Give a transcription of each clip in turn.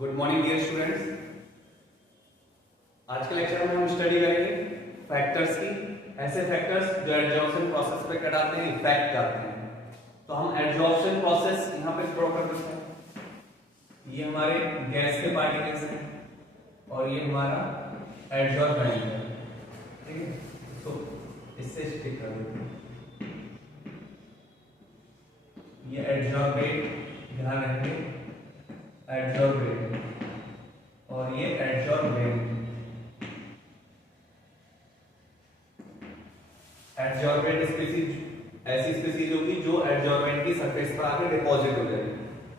Good morning dear students. आज के lecture में हम स्टडी करेंगे फैक्टर्स की, ऐसे फैक्टर्स जो एडजॉर्प्शन प्रोसेस पे क्या डालते हैं, इफेक्ट डालते हैं। तो हम एडजॉर्प्शन प्रोसेस यहाँ पे ड्रॉ कर देते हैं। ये हमारे गैस के पार्टिकल्स हैं और ये हमारा एडजॉर्बेंट है, ठीक है। तो इससे स्टिक कर देते हैं। ये एडजॉर्बेंट, ध्यान रखिए एडजॉर्बेंट, और ये एडजॉर्बेंट। एडजॉर्बेंट स्पीसीज ऐसी स्पीसीज होगी जो एडजॉर्बेंट की सरफेस पर आकर डिपॉजिट हो जाएगी।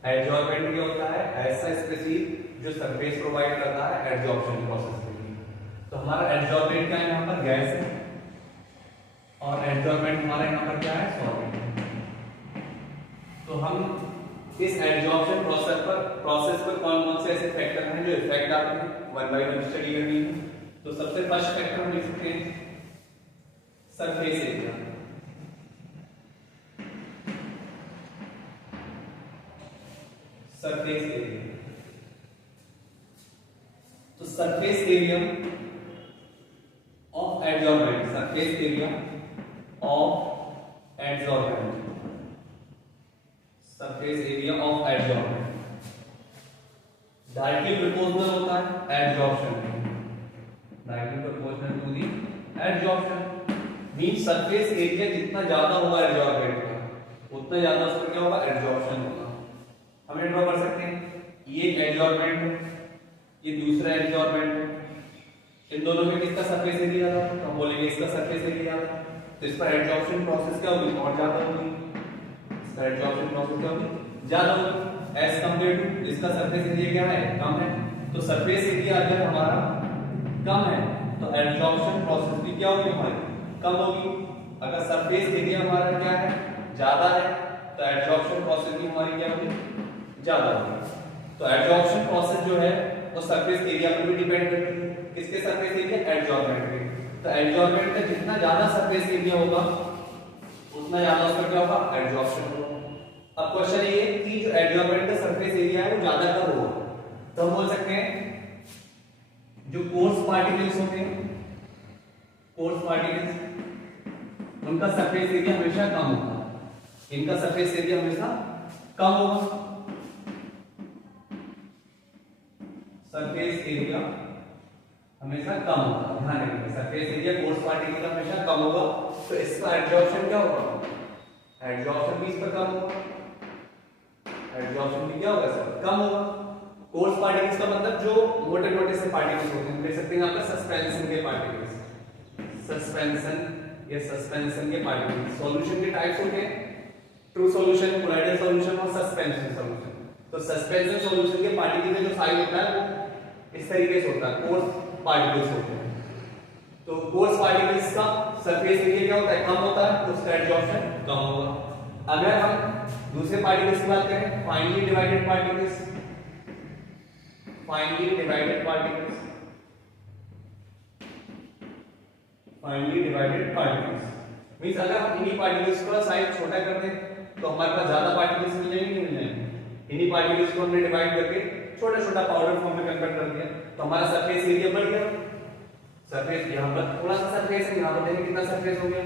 एडजॉर्बेंट क्या होता है? ऐसा स्पीसीज जो सरफेस प्रोवाइड करता है एडजॉर्प्शन प्रोसेस के लिए। तो हमारा एडजॉर्बेंट क्या है? यहाँ पर गैस है और एडजॉर्बेंट हमारा यहाँ पर क्या है? सॉलिड। तो हम इस एडजॉर्प्शन प्रोसेस पर कौन कौन से ऐसे फैक्टर हैं जो इफेक्ट आते हैं, वन बाय वन स्टडी करनी है। तो सबसे फर्स्ट फैक्टर हम लिख सकते हैं सरफेस एरिया। सरफेस एरिया, तो surface area of adsorbent, surface area of adsorbent, surface area of adsorbent directly proportional होता है adsorption, directly proportional to the adsorption. Means surface area जितना ज्यादा होगा एडजॉर्बेंट का, उतना ज्यादा उस पर क्या होगा? एडजॉर्प्शन होगा। हम ड्रॉ कर सकते हैं, ये एक एडजॉर्बेंट है, ये दूसरा एडजॉर्बेंट है। इन दोनों में किसका सरफेस एरिया ज्यादा? तो हम बोलेंगे इसका सरफेस एरिया ज्यादा। तो इस पर एडजॉर्प्शन प्रोसेस क्या होगी? और ज्यादा होगी। एडजॉर्प्शन प्रोसेस क्या होगी? ज्यादा होगी एज कंपेयर टू इसका सरफेस एरिया क्या है? कम है। तो सरफेस एरिया अगर हमारा कम है तो एडजॉर्प्शन प्रोसेस भी क्या होगी? हमारी कम होगी। अगर सरफेस एरिया हमारा क्या है? ज्यादा है, तो एडजॉर्प्शन प्रोसेस भी हमारी क्या होगी? ज्यादा होगी। तो एडजॉर्प्शन प्रोसेस जो है वो सरफेस एरिया पर भी डिपेंड करती है। किसके सरफेस एरिया? एडजॉर्बेंट पे। तो एडजॉर्बेंट का जितना ज्यादा सरफेस एरिया होगा उतना ज्यादा उसका क्या होगा? एडजॉर्प्शन होगा। अब क्वेश्चन ये है कि जो एडजॉर्बेंट का सरफेस एरिया है वो ज्यादा कब होगा? तो हम बोल सकते हैं जो कोर्स पार्टिकल्स होते हैं, कोर्स पार्टिकल्स, उनका सरफेस एरिया हमेशा कम होगा। इनका सरफेस एरिया हमेशा कम होगा। सरफेस एरिया हमेशा कम होगा, ध्यान रखिए सरफेस एरिया कोर्स पार्टिकल का हमेशा कम होगा। तो इसका एडजॉर्प्शन क्या होगा? एडजॉर्प्शन भी इस पर कम होगा। एडजॉर्प्शन भी क्या होगा? सर कम होगा। कोर्स पार्टिकल्स का मतलब जो मोटे मोटे से पार्टिकल्स होते हैं, देख सकते हैं आपका सस्पेंशन के पार्टिकल्स, सस्पेंशन या सस्पेंशन के पार्टिकल्स। सॉल्यूशन के टाइप्स होते हैं ट्रू सॉल्यूशन, कोलाइडल सॉल्यूशन और सस्पेंशन सॉल्यूशन। तो सस्पेंशन सॉल्यूशन के पार्टिकल का जो साइज होता है वो इस तरीके से होता है, कोर्स पार्टिकल्स होते हैं। तो कोर्स पार्टिकल्स का सरफेस एरिया क्या होता है? कम होता है, तो उसका एडजॉर्प्शन कम होगा। अगर हम दूसरे पार्टिकल्स की बात करें, finally divided particles, finally divided particles, finally divided particles means अगर हम इन्हीं पार्टिकल्स का साइज छोटा कर दें तो हमारे पास ज्यादा पार्टिकल्स मिल जाएंगे, नहीं मिल जाएंगे? इन्हीं पार्टिकल्स को हमने डिवाइड करके छोटा छोटा पाउडर फॉर्म में कन्वर्ट कर दिया तो हमारा सरफेस एरिया बढ़ गया। सरफेस यहाँ पर थोड़ा सा सरफेस है, यहाँ पर देखिए कितना सरफेस हो गया।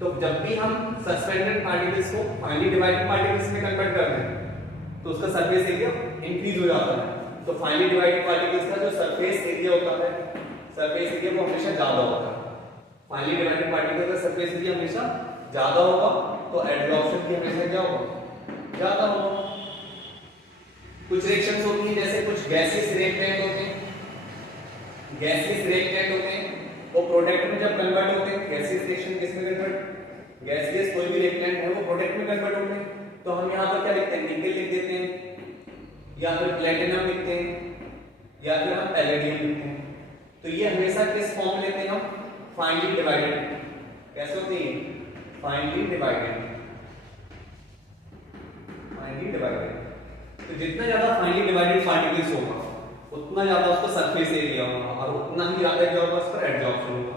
तो जब भी हम सस्पेंडेड पार्टिकल्स को फाइनली डिवाइडेड पार्टिकल्स में कन्वर्ट करते हैं तो उसका सरफेस एरिया इंक्रीज हो जाता है। तो फाइनली डिवाइडेड पार्टिकल्स का जो सरफेस एरिया होता है, सरफेस एरिया वो हमेशा ज्यादा होता है। फाइनली डिवाइडेड पार्टिकल का सरफेस एरिया हमेशा ज्यादा होगा, तो एडजॉर्प्शन भी हमेशा क्या होगा? ज्यादा होगा। कुछ रिएक्शंस होती हैं, जैसे कुछ गैसेस रिएक्टेंट होते हैं, गैसेस रिएक्टेंट होते हैं, वो प्रोडक्ट में जब कन्वर्ट होते हैं, गैसेस रिएक्शन किसमें कन्वर्ट, गैसेस कोई भी रिएक्टेंट है वो प्रोडक्ट में कन्वर्ट होते हैं। तो हम यहाँ पर क्या लिखते हैं? निकल लिख देते हैं, या फिर प्लेटिनम लिखते हैं, या फिर हम पैलेडियम लिखते हैं। तो ये हमेशा किस फॉर्म लेते हैं हम? Finally divided. कैसे होती है? Finally divided, finally divided. तो जितना ज्यादा फाइनली डिवाइडेड पार्टिकल्स होगा उतना ज्यादा उसका सरफेस एरिया होगा और उतना ही ज्यादा क्या होगा? उस पर एडजॉर्प्शन होगा।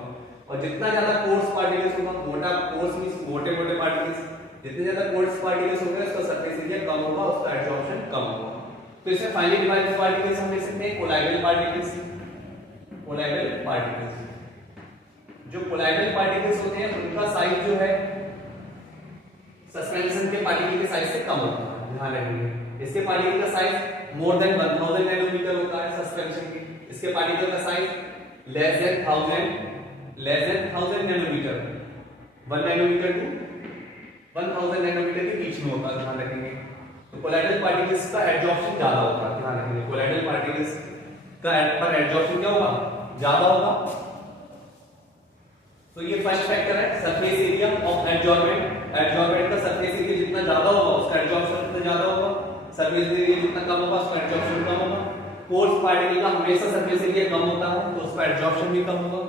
और जितना ज्यादा कोर्स पार्टिकल्स होगा, मोटा कोर्स मींस मोटे मोटे पार्टिकल्स, जितने ज्यादा कोर्स पार्टिकल्स होंगे उसका सरफेस एरिया कम होगा, उसका एडजॉर्प्शन कम होगा। तो इसे फाइनली डिवाइडेड पार्टिकल्स हम लिख सकते हैं कोलाइडल पार्टिकल्स। कोलाइडल पार्टिकल्स, जो कोलाइडल पार्टिकल्स होते हैं उनका साइज जो है सस्पेंशन के पार्टिकल के साइज से कम होता है, ध्यान रखिए। इसके पार्टिकल का साइज मोर देन 1000 नैनोमीटर होता है सस्पेंशन के, इसके पार्टिकल का size less than 1000 nanometre, 1 nanometre to 1000 nanometre के बीच में होता है, ध्यान रखेंगे। तो कोलाइडल पार्टिकल्स का एडजॉर्प्शन ज्यादा होता है, ध्यान रखेंगे। कोलाइडल पार्टिकल्स का पर एडजॉर्प्शन क्या होगा, ज्यादा होगा। तो ये फर्स्ट फैक्टर है surface area of adsorbent. Adsorbent का सरफेस एरिया जितना ज्यादा होगा उसका एडजॉर्प्शन उतना ज्यादा होगा, सरफेस एरिया जितना कम होगा उसका एडजॉर्प्शन कम होगा। कोर्स पार्टिकल का हमेशा सरफेस एरिया कम होता है तो उसका एडजॉर्प्शन भी कम होगा,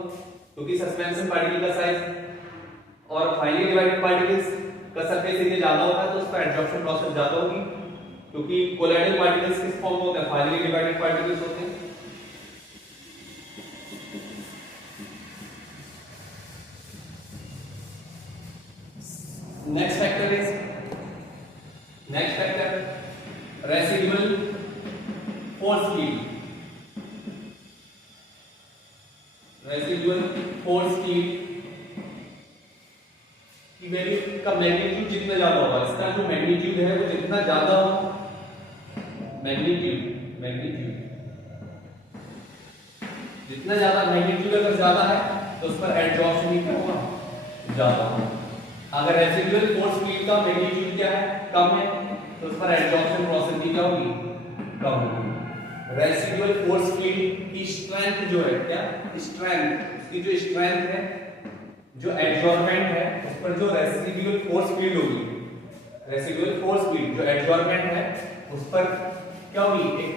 क्योंकि सस्पेंशन पार्टिकल का साइज और फाइनली डिवाइडेड पार्टिकल्स का सरफेस एरिया ज्यादा होता है तो उसका एडजॉर्प्शन प्रोसेस ज्यादा होगी, क्योंकि कोलाइडल पार्टिकल्स किस फॉर्म में होते हैं, फाइनली डिवाइडेड पार्टिकल्स होते हैं। Next factor residual force field. Residual force field की वैल्यू का मैग्नीट्यूड जितना ज्यादा होगा, इसका जो मैग्नीट्यूड है वो जितना ज्यादा होगा, मैग्नीट्यूड जितना ज्यादा मैग्नीट्यूड अगर ज्यादा है तो उस पर एडजॉर्प्शन भी क्या होगा, ज्यादा होगा। अगर रेसिडुअल फोर्स फील्ड का मैग्नीट्यूड क्या है, कम है, तो उस पर एडजॉर्प्शन प्रोसेस भी क्या होगी, कम होगी। रेसिडुअल फोर्स फील्ड की स्ट्रेंथ जो है, क्या स्ट्रेंथ, उसकी जो स्ट्रेंथ है, जो एडजॉर्बेंट है उस पर जो रेसिडुअल फोर्स फील्ड होगी, रेसिडुअल फोर्स फील्ड जो एडजॉर्बेंट है उस पर क्या होगी, एक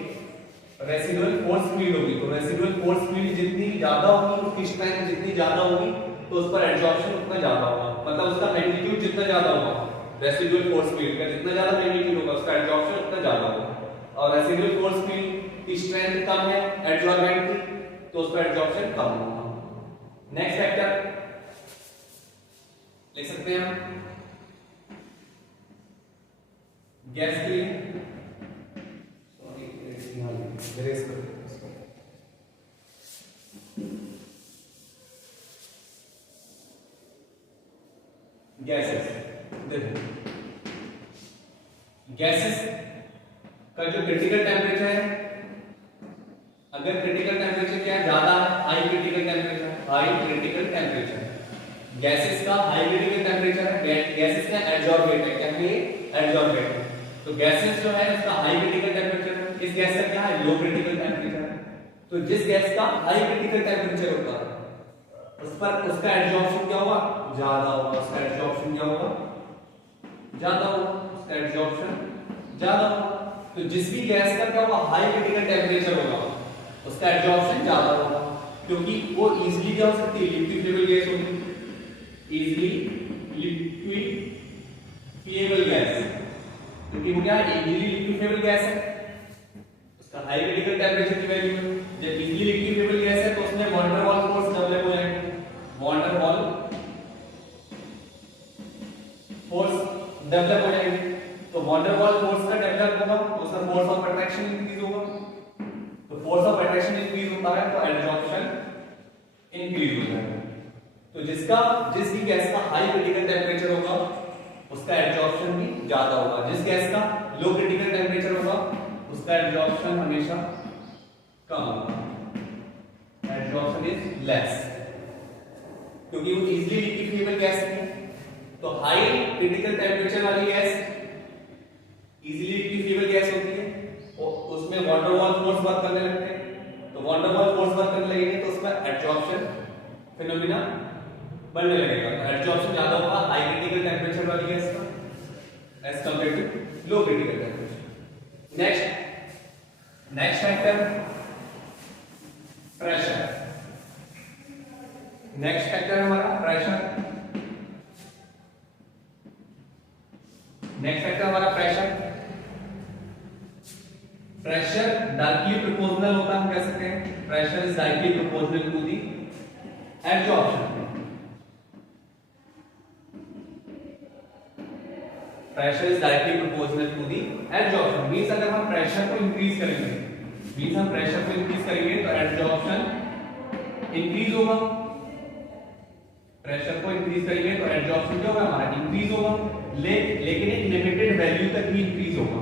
रेसिडुअल फोर्स फील्ड होगी। तो रेसिडुअल फोर्स फील्ड जितनी ज्यादा होगी, उसकी स्ट्रेंथ जितनी ज्यादा होगी तो उस पर एडजॉर्प्शन उतना ज्यादा होगा, मतलब उसका मैग्नीट्यूड जितना ज्यादा होगा, रेसिडुअल फोर्स फील्ड का जितना ज्यादा मैग्नीट्यूड होगा उसका एडजॉर्प्शन उतना ज्यादा होगा। और रेसिडुअल फोर्स फील्ड की स्ट्रेंथ कम है एडजॉर्बेंट की तो उस पर एडजॉर्प्शन कम होगा। नेक्स्ट फैक्टर लिख सकते हैं हम गैस के लिए, इरेज कर गैसेस। देखो गैसेस का जो क्रिटिकल टेम्परेचर है, अगर क्रिटिकल टेम्परेचर क्या ज्यादा है, हाई क्रिटिकल टेम्परेचर गैसेस का हाई क्रिटिकल टेम्परेचर है, गैसेस का एडजॉर्बेट है, क्या है ये, एडजॉर्बेट है। तो गैसेस जो है उसका हाई क्रिटिकल टेम्परेचर है, इस गैस का क्या है, लो क्रिटिकल टेम्परेचर है। तो जिस गैस का हाई क्रिटिकल टेम्परेचर होता है उस पर उसका एडजॉर्प्शन क्या होगा, ज्यादा होगा, उसका एडजॉर्प्शन क्या होगा, ज्यादा होगा, उसका एडजॉर्प्शन ज्यादा होगा। तो जिस भी गैस का क्या होगा, हाई क्रिटिकल टेम्परेचर होगा उसका एडजॉर्प्शन ज्यादा होगा, क्योंकि वो इजीली क्या हो सकती है, लिक्विफिएबल गैस होगी, इजीली लिक्विफिएबल गैस, क्योंकि वो क्या है, इजीली लिक्विफिएबल गैस है, उसका हाई क्रिटिकल टेम्परेचर की वैल्यू है। जब इजीली लिक्विफिएबल गैस है तो उसमें van der Waals force develop हो जाएंगे, van der Waals force develop हो जाएंगे। तो वॉन डेर वाल्स फोर्स का डेवलप होगा तो उसका फोर्स ऑफ अट्रैक्शन इंक्रीज होगा, तो फोर्स ऑफ अट्रैक्शन इंक्रीज होता है तो एडजॉर्प्शन इंक्रीज हो जाएगा। तो जिस भी गैस का हाई क्रिटिकल टेम्परेचर होगा उसका एडजॉर्प्शन भी ज्यादा होगा, जिस गैस का लो क्रिटिकल टेम्परेचर होगा उसका एडजॉर्प्शन हमेशा कम होगा, एडजॉर्प्शन इज लेस, क्योंकि वो इजीली लिक्विफिएबल गैस है। तो हाई क्रिटिकल टेम्परेचर वाली गैस इजीली लिक्विफिएबल गैस होती है और उसमें van der Waals force work करने लगते हैं, तो van der Waals force work करने लगेंगे तो उसका एडजॉर्प्शन फिनोमेना बढ़ने लगेगा, तो एडजॉर्प्शन ज्यादा होगा हाई क्रिटिकल टेम्परेचर वाली गैस का as compare to low critical temperature. Next factor pressure. Next factor है हमारा प्रेशर। नेक्स्ट फैक्टर हमारा प्रेशर। प्रेशर डायरेक्टली प्रोपोर्शनल होता है, हम कह सकते हैं pressure is directly proportional to the adsorption. Pressure is directly proportional to the adsorption. Means अगर हम प्रेशर को इंक्रीज करेंगे, मींस हम प्रेशर को इंक्रीज करेंगे तो एडजॉर्प्शन इंक्रीज होगा। प्रेशर को इंक्रीज करेंगे तो एडजॉर्प्शन क्या होगा हमारा, इंक्रीज होगा, लेकिन एक लिमिटेड वैल्यू तक ही इंक्रीज होगा,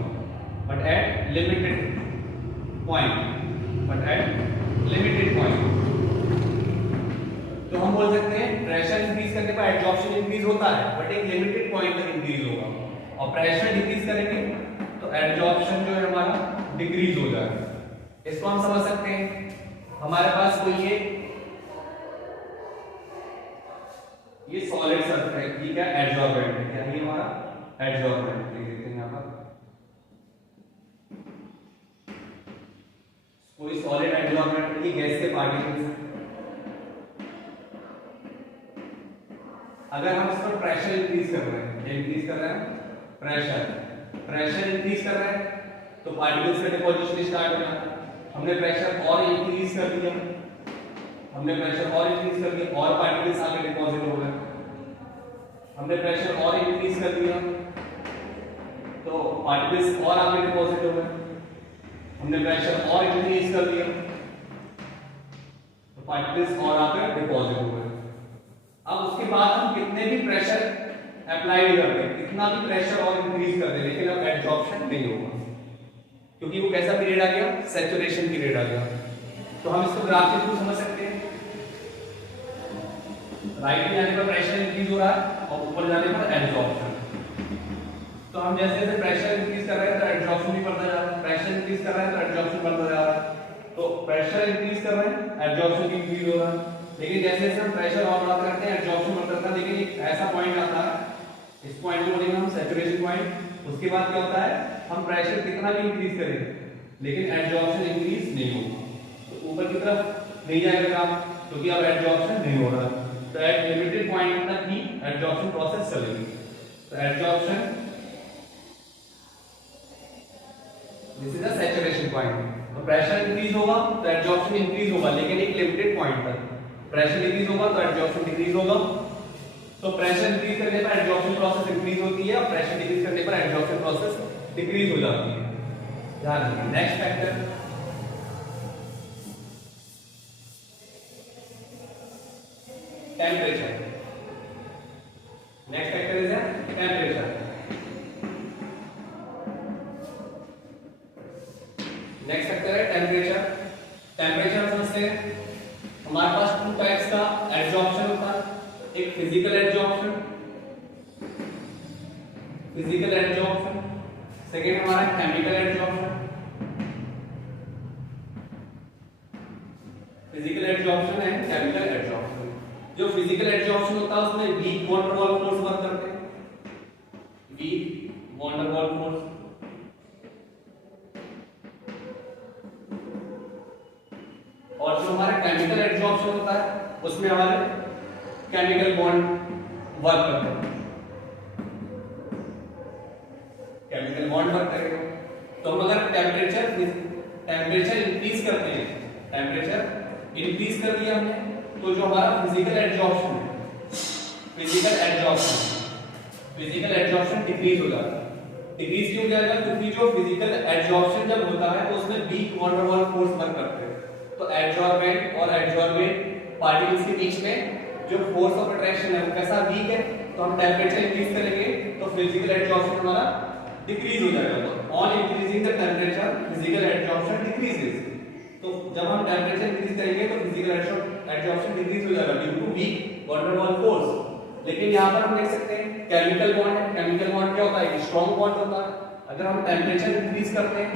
बट एट लिमिटेड पॉइंट। तो हम बोल सकते हैं प्रेशर इंक्रीज करने पर एडजॉर्प्शन इंक्रीज होता है, बट एक लिमिटेड पॉइंट तक इंक्रीज होगा, और प्रेशर डिक्रीज करेंगे तो एडजॉर्प्शन जो है हमारा डिक्रीज हो जाएगा। इसको हम समझ सकते हैं। हमारे पास कोई ये सॉलिड सर्फेस है, ठीक है, एडजॉर्बेंट है, क्या है हमारा एडजॉर्बेंट, लिख देते हैं यहां पर कोई सॉलिड एडजॉर्बेंट की गैस के पार्टिकल्स। अगर हम इस पर प्रेशर इंक्रीज कर रहे हैं, इंक्रीज कर रहे हैं प्रेशर इंक्रीज कर रहे हैं तो पार्टिकल्स का डिपोजिशन स्टार्ट होना। हमने प्रेशर और इंक्रीज कर दिया, और पार्टिकल्स आगे डिपॉजिट हो गए। हमने प्रेशर और इंक्रीज कर दिया तो पार्टिकल्स और आगे डिपॉजिट हो गए। हमने प्रेशर और इंक्रीज कर दिया तो पार्टिकल्स और आगे डिपॉजिट हो गए। अब उसके बाद हम कितने भी प्रेशर अप्लाई कर दें, कितना भी प्रेशर और इंक्रीज कर दें, लेकिन अब एडजॉर्प्शन नहीं होगा, क्योंकि वो कैसा पीरियड आ गया, सैचुरेशन पीरियड आ गया। तो हम इसको ग्राफ के थ्रू समझ सकते हैं। राइट में जाने पर प्रेशर इंक्रीज हो रहा है और ऊपर जाने पर एडजॉर्प्शन। तो हम जैसे जैसे प्रेशर इंक्रीज कर रहे हैं तो एडजॉर्प्शन भी बढ़ता जा रहा है, प्रेशर इंक्रीज कर रहे हैं तो एडजॉर्प्शन बढ़ता जा रहा है। तो प्रेशर इंक्रीज कर रहे हैं, एडजॉर्प्शन भी इंक्रीज हो रहा है, लेकिन जैसे जैसे हम प्रेशर और बढ़ाते रहते हैं एडजॉर्प्शन बढ़ता रहता है। लेकिन एक ऐसा पॉइंट आता है, इस पॉइंट को बोलेंगे हम सैचुरेशन पॉइंट। उसके बाद क्या होता है, हम प्रेशर कितना भी इंक्रीज करें लेकिन एडजॉर्प्शन इंक्रीज नहीं होगा, तो ऊपर की तरफ नहीं जाएगा काम, क्योंकि अब एडजॉर्प्शन नहीं हो रहा। तो एट लिमिटेड पॉइंट तक ही एडजॉर्प्शन प्रोसेस चलेगी। तो adsorption, this is the saturation point. तो प्रेशर इंक्रीज होगा तो एडजॉर्प्शन इंक्रीज होगा, लेकिन एक लिमिटेड पॉइंट तक। प्रेशर डिक्रीज होगा तो एडजॉर्प्शन डिक्रीज होगा। तो प्रेशर इंक्रीज करने पर एडजॉर्प्शन प्रोसेस इंक्रीज होती है, और प्रेशर डिक्रीज करने पर एडजॉर्प्शन प्रोसेस डिक्रीज हो जाती है। ध्यान रखिए। Next factor, temperature. Next factor is temperature. Next factor है टेम्परेचर। टेम्परेचर समझते हैं, हमारे पास टू टाइप्स का एडजॉर्प्शन होता है, एक फिजिकल एडजॉर्प्शन, सेकेंड हमारा chemical adsorption. Physical adsorption and chemical adsorption. जो फिजिकल एडजॉर्प्शन होता है उसमें weak van der Waals force work करते हैं, weak van der Waals force. और जो हमारा केमिकल एडजॉर्प्शन होता है उसमें हमारे केमिकल बॉन्ड वर्क करते हैं, केमिकल बॉन्ड वर्क करेगा। तो हम अगर टेम्परेचर इंक्रीज करते हैं, टेम्परेचर इंक्रीज कर दिया हमने, तो जो हमारा फिजिकल एडजॉर्प्शन डिक्रीज हो जाता है। डिक्रीज क्यों जाएगा, क्योंकि जो फिजिकल एडजॉर्प्शन जब होता है तो उसमें weak van der Waals force work करते हैं। तो एडजॉर्बेंट और एडजॉर्बेंट पार्टिकल्स के बीच में जो फोर्स ऑफ अट्रैक्शन है वो कैसा, वीक है। तो हम टेम्परेचर इंक्रीज करेंगे तो फिजिकल एडजॉर्प्शन हमारा डिक्रीज हो जाएगा। तो on increasing the temperature physical adsorption decreases. तो जब हम टेम्परेचर इंक्रीज करेंगे तो फिजिकल एडजॉर्प्शन डिक्रीज हो जाएगा due to weak van der Waals force. लेकिन यहाँ पर हम देख सकते हैं केमिकल बॉन्ड है। केमिकल बॉन्ड क्या होता है, स्ट्रॉन्ग बॉन्ड होता है। अगर हम टेम्परेचर इंक्रीज करते हैं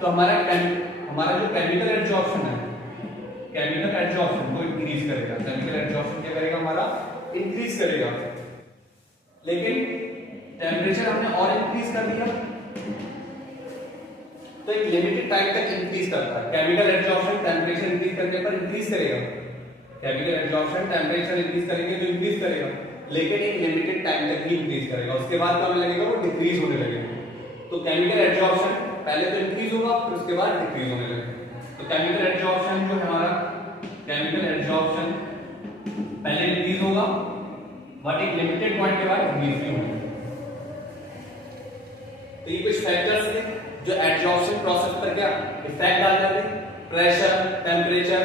तो हमारा जो केमिकल एडजॉर्प्शन है, केमिकल एडजॉर्प्शन को इंक्रीज करेगा। केमिकल एडजॉर्प्शन क्या करेगा, हमारा इंक्रीज करेगा। लेकिन टेम्परेचर हमने और इंक्रीज कर दिया तो एक लिमिटेड टाइम तक इंक्रीज करता है। केमिकल एडजॉर्प्शन टेम्परेचर इंक्रीज करने पर इंक्रीज करेगा, केमिकल एडजॉर्प्शन टेम्परेचर इंक्रीज करेंगे तो इंक्रीज करेगा, लेकिन एक लिमिटेड टाइम तक ही इंक्रीज करेगा। उसके बाद क्या होने लगेगा, वो डिक्रीज होने लगेगा। तो केमिकल एडजॉर्प्शन पहले तो इंक्रीज होगा फिर उसके बाद डिक्रीज होने लगेगा। तो केमिकल एडजॉर्प्शन जो है हमारा, केमिकल एडजॉर्प्शन पहले इंक्रीज होगा बट एक लिमिटेड पॉइंट के बाद डिक्रीज भी होगा। तो ये कुछ फैक्टर्स थे जो एडजॉर्प्शन प्रोसेस पर क्या इफेक्ट डालते थे, प्रेशर, टेम्परेचर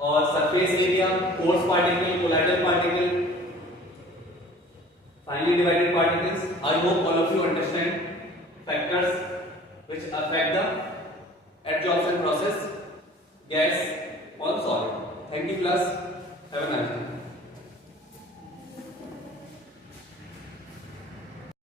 और surface area, coarse particle, colloidal particle, finely divided particles. I hope all of you understand factors which affect the adsorption process gas on solid. Thank you class. Have a nice day.